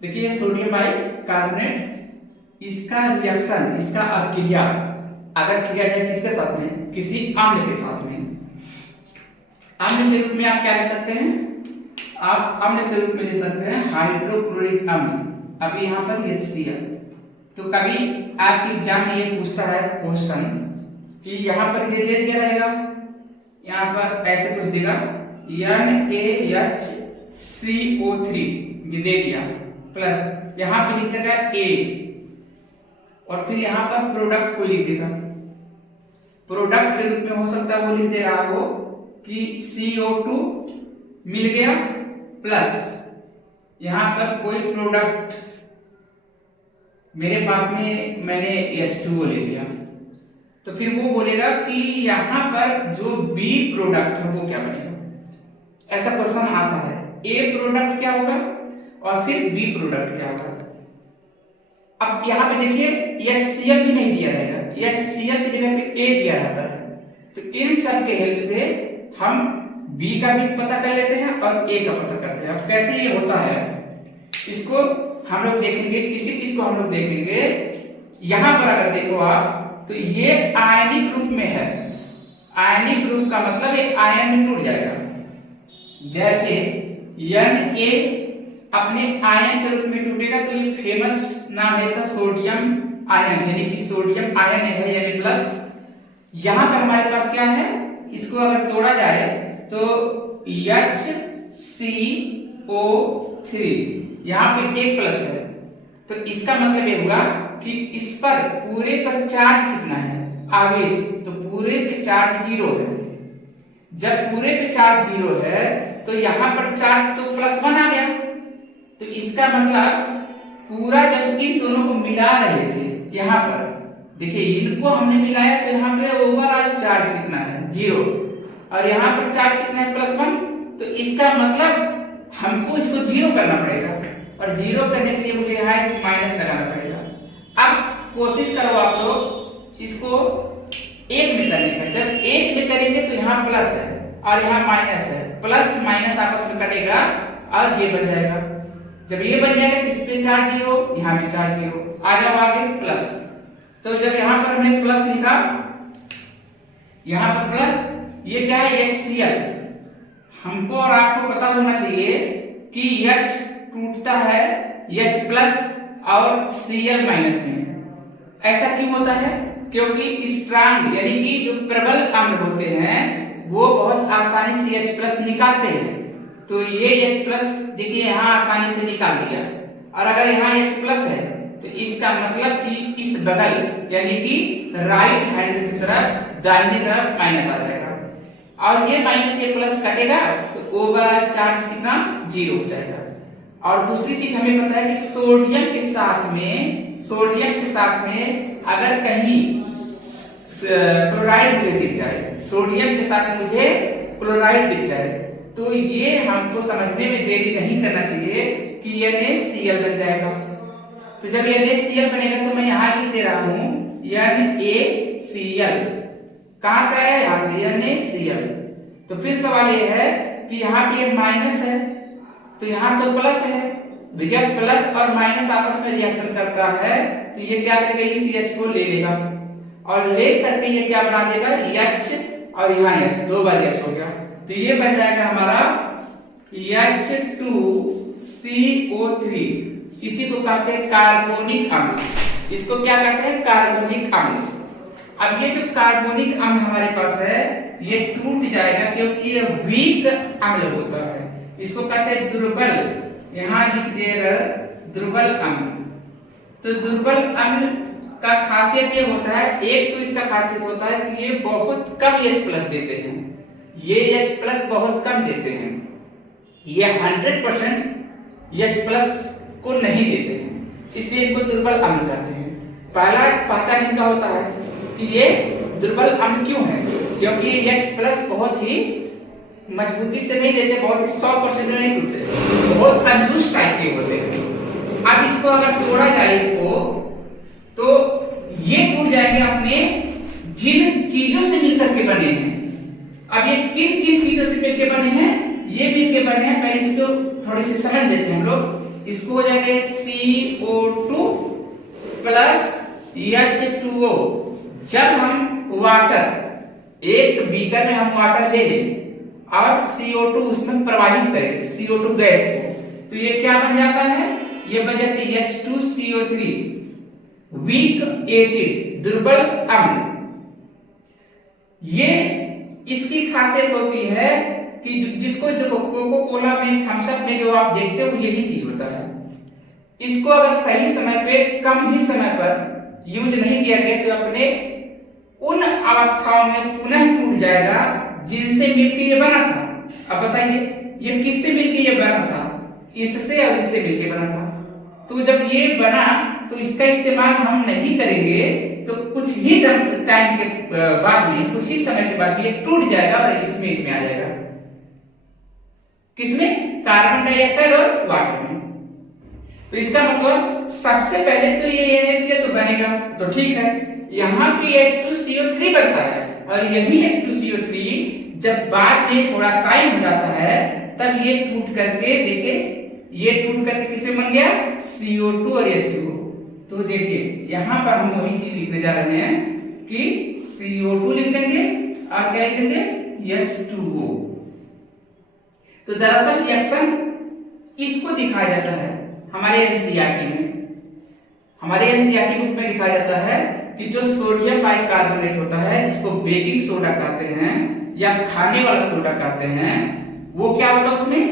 देखिए sodium bicarbonate, इसका reaction, इसका अभिक्रिया अगर किया जाए किसके साथ में, किसी अम्ल के साथ में, अम्ल के रूप में आप क्या लिख सकते हैं, आप अम्ल के रूप में लिख सकते हैं हाइड्रोक्लोरिक अम्ल। अभी यहाँ पर HCl। तो कभी आपकी एग्जाम में ये पूछता है क्वेश्चन कि यहाँ पर ये दे दिया रहेगा, यहाँ पर ऐसे कुछ देगा NaHCO3 ये दे दिया, प्लस यहाँ पे लिख देगा A, और फिर यहाँ पर प्रोडक्ट को लिख देगा। प्रोडक्ट के रूप में हो सकता है वो लिख दे रहा हो कि CO2 मिल गया, प्लस यहाँ पर कोई प्रोडक्ट मेरे पास में मैंने H2O ले लिया, तो फिर वो बोलेगा कि यहाँ पर जो B प्रोडक्ट है वो क्या बनेगा। ऐसा क्वेश्चन आता है, A प्रोडक्ट क्या होगा और फिर B प्रोडक्ट क्या होगा। अब यहाँ पे देखिए HCl भी नहीं दिया रहेगा, HCl की जगह पे A दिया रहता है, तो इन सब के हेल्प से हम B का भी पता कर लेते हैं और A का पता करते हैं। अब कैसे ये होता है इसको हम लोग देखेंगे, इसी चीज को हम लोग देखेंगे। यहां पर अगर देखो आप तो ये आयनिक रूप में है, आयनिक रूप का मतलब ये आयन में टूट जाएगा। जैसे Na अपने आयन के रूप में टूटेगा तो ये फेमस नाम है इसका सोडियम आयन, यानी कि सोडियम आयन है यानी प्लस। यहां पर हमारे पास क्या है, इसको अगर तोड़ा जाए तो HCO3, यहाँ पे एक प्लस है, तो इसका मतलब ये हुआ कि इस पर पूरे पर चार्ज कितना है, आवेश, तो पूरे पे चार्ज 0 है। जब पूरे पे चार्ज 0 है तो यहाँ पर चार्ज तो +1 आ गया, तो इसका मतलब पूरा जब इन दोनों को मिला रहे थे, यहाँ पर देखिए इनको हमने मिलाया तो यहाँ पे ओवरऑल चार्ज कितना है 0, और यहाँ पर चार्ज कितना है +1, तो इसका मतलब हमको इसको 0 करना पड़ेगा, और 0 करने के लिए मुझे यहाँ एक माइनस लगाना पड़ेगा। अब कोशिश करो आप लोग इसको 1 में करने का, जब 1 में करेंगे तो यहाँ प्लस है और यहाँ माइनस है, प्लस माइनस आपस में कटेगा और ये बन जाएगा। जब ये बन जाएगा तो इस पे चार्ज 0, यहाँ भी चार्ज 0, आ जाओ आगे प्लस। तो जब यहाँ पर हमने प्लस लिखा, यहाँ पर प्लस, ये क्या है HCl। हमको और आपको पता होना चाहिए कि H टूटता है H प्लस और Cl माइनस में। ऐसा क्यों होता है, क्योंकि स्ट्रांग यानी कि जो प्रबल अम्ल होते हैं वो बहुत आसानी से H प्लस निकालते हैं, तो ये H प्लस देखिए यहाँ आसानी से निकाल दिया, और अगर यहाँ H प्लस है तो इसका मतलब कि इस बगल यानी कि राइट हैंड की तरफ दाहिनी तरफ माइनस आ जाएगा, और ये माइनस ये प्लस कटेगा तो ओवरऑल चार्ज कितना 0 हो जाएगा। और दूसरी चीज हमें पता है कि सोडियम के साथ में अगर कहीं क्लोराइड मुझे दिख जाए, सोडियम के साथ मुझे क्लोराइड दिख जाए, तो ये हमको समझने में देरी नहीं करना चाहिए कि NaCl बन जाएगा। तो जब NaCl बनेगा तो मैं यहाँ लिख दे रहा हूँ NaCl, कहां से आया, यहाँ से NaCl। तो फिर सवाल ये है कि यहाँ पे माइनस है तो यहाँ तो प्लस है, भैया प्लस और माइनस आपस में रिएक्शन करता है तो ये क्या करेगा, इस H को ले लेगा और ले करके ये क्या बना देगा H, और यहाँ H, 2 बार H हो गया, तो ये बन जाएगा हमारा H2CO3। इसी को कहते हैं कार्बोनिक अम्ल। इसको क्या कहते हैं, कार्बोनिक अम्ल। अब ये जो कार्बोनिक अम्ल हमारे पास है ये टूट जाएगा क्योंकि ये वीक अम्ल होता है, इसको कहते हैं दुर्बल, यहाँ लिख दिएगा दुर्बल अम्ल। तो दुर्बल अम्ल का खासियत ये होता है, एक तो इसका खासियत होता है कि ये बहुत कम H प्लस देते हैं, ये H प्लस बहुत कम देते हैं, ये 100% H प्लस को नहीं देते हैं, इसलिए इनको दुर्बल अम्ल कहते हैं। पहला पहचान इनका होता है कि ये दुर्बल अम्ल क्यों है, क्योंकि ये H प्लस बहुत ही मजबूती से नहीं देते, बहुत ही 100% में नहीं टूटते, बहुत कंजूस टाइप के होते हैं। अब इसको अगर तोड़ा जाए इसको तो ये टूट जाएंगे अपने जिन चीजों से मिलकर के बने हैं। अब ये किन किन चीजों से मिलकर बने हैं, ये मिलकर बने हैं, पहले इसको थोड़ी सी समझ लेते हैं हम लोग। इसको हो जाएगा CO2 प्लस H2O। जब हम वाटर, एक बीकर में हम वाटर ले लें और CO2 उसमें प्रवाहित करें, CO2 गैस को, तो ये क्या बन जाता है, ये बन जाती है H2CO3, वीक एसिड, दुर्बल अम्ल। ये इसकी खासियत होती है कि जिसको देखो कोको कोला में, थम्स अप में जो आप देखते हो यही चीज होता है। इसको अगर सही समय पे, कम ही समय पर यूज नहीं किया गया तो अपने उन अवस्थाओं में पुनः टूट जाएगा जिनसे मिलकर ये बना था। अब बताइए ये किससे मिलकर ये बना था, इससे और इससे मिलकर बना था। तो जब ये बना तो इसका इस्तेमाल हम नहीं करेंगे तो कुछ ही टाइम के बाद में, कुछ ही समय के बाद ये टूट जाएगा और इसमें आ जाएगा। किसमें? कार्बन डाइऑक्साइड और वाटर में। तो इसका मतलब सबसे पहले तो ये NaCl तो बनेगा, तो ठीक है, यहाँ पे H2CO3 बनता है और यही H2CO3 जब बाद में थोड़ा टाइम हो जाता है तब ये टूट करके, देखिए ये टूट करके किसे बन गया, CO2 और H2O। तो देखिए यहाँ पर हम वही चीज लिखने जा रहे हैं कि CO2 लिख देंगे और क्या लिख देंगे, H2O। तो दरअसल रिएक्शन इसको दिखाया जाता है हमारे एनसीईआरटी में, हमारे एनसीईआरटी बुक में लिखा जाता है कि जो सोडियम बाइकार्बोनेट होता है, जिसको बेकिंग सोडा कहते हैं या खाने वाला सोडा कहते हैं, वो क्या होता है उसमें,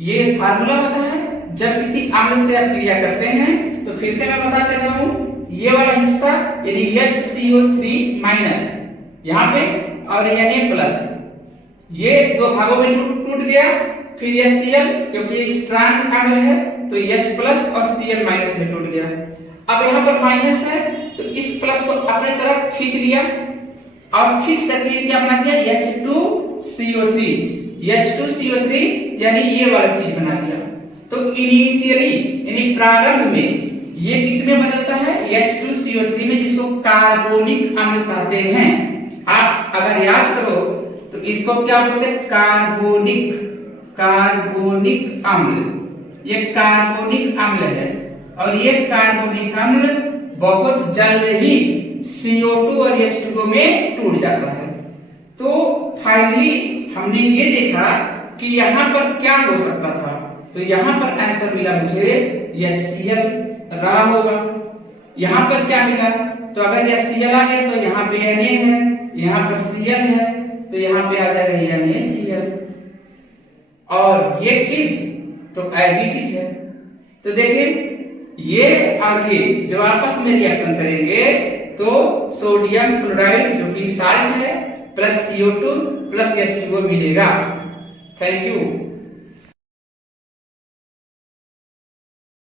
ये फार्मूला होता है। जब किसी अम्ल से आप क्रिया करते हैं तो फिर से मैं बता देता हूं, ये वाला हिस्सा यानी HCO3 माइनस यहाँ पे और Na प्लस, ये दो भागों में टूट गया। फिर HCl, क्योंकि ये स्ट्रॉन्ग अम्ल है तो H प्लस और Cl माइनस में टूट गया। अब यहाँ पर माइनस है तो इस प्लस को अपने तरफ खींच लिया और खींच करके क्या बना दिया, H2CO3। H2CO3 यानी ये वाला चीज बना दिया। तो इनिशियली यानी प्रारंभ में ये किसमें बदलता है, H2CO3 में, जिसको कार्बोनिक अम्ल कहते हैं। आप अगर याद करो तो इसको क्या बोलते हैं, कार्बोनिक अम्ल। ये कार्बोनिक अम्ल है और ये कार्बोनिक अम्ल बहुत जल्द ही CO2 और H2O में टूट जाता है। तो फाइनली हमने ये देखा कि यहाँ पर क्या हो सकता था, तो यहाँ पर आंसर मिला मुझे HCl रहा होगा। यहाँ पर क्या मिला, तो अगर HCl आ गया तो यहाँ पे Na है, यहाँ पर Cl है तो यहाँ पे आ जाएगा NaCl, और ये चीज तो एज इट इज है। तो देखिए ये आगे जब आपस में रिएक्शन करेंगे तो सोडियम क्लोराइड जो कि साल्ट है प्लस CO2 प्लस H2O मिलेगा। Thank you.